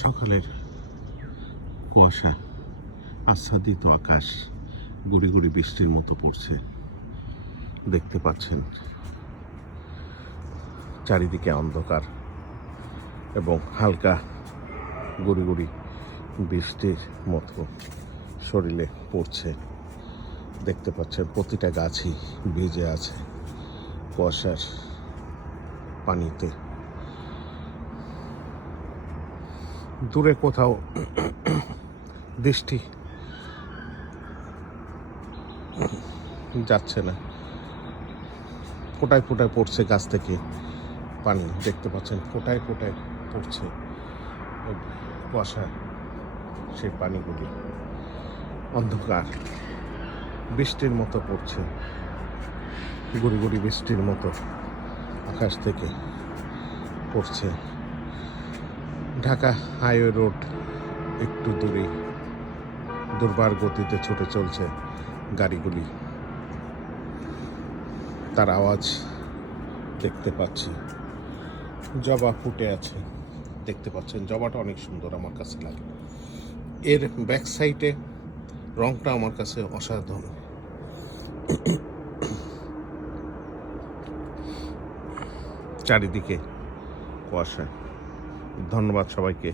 সকালের কুয়াশা আচ্ছাদিত আকাশ গুড়ি গুড়ি বৃষ্টির মতো পড়ছে। দেখতে পাচ্ছেন চারিদিকে অন্ধকার এবং হালকা গুড়ি গুড়ি বৃষ্টির মতো শরীরে পড়ছে। দেখতে পাচ্ছেন প্রতিটা গাছই ভিজে আছে কুয়াশার পানিতে। দূরে কোথাও বৃষ্টি যাচ্ছে না, ফোঁটায় ফোঁটায় পড়ছে গাছ থেকে পানি। দেখতে পাচ্ছেন ফোঁটায় ফোঁটায় পড়ছে কুয়াশা, সেই পানিগুলি অন্ধকার বৃষ্টির মতো পড়ছে, গুড়ি গুড়ি বৃষ্টির মতো আকাশ থেকে পড়ছে। ঢাকা হাইওয়ে রোড একটু দূরে দুর্বার গতিতে ছুটে চলছে গাড়িগুলি, তার আওয়াজ দেখতে পাচ্ছি। জবা ফুটে আছে, দেখতে পাচ্ছেন জবাটা অনেক সুন্দর আমার কাছে লাগে। এর ব্যাক সাইডে রংটা আমার কাছে অসাধারণ। চারিদিকে কুয়াশা। ধন্যবাদ সবাইকে।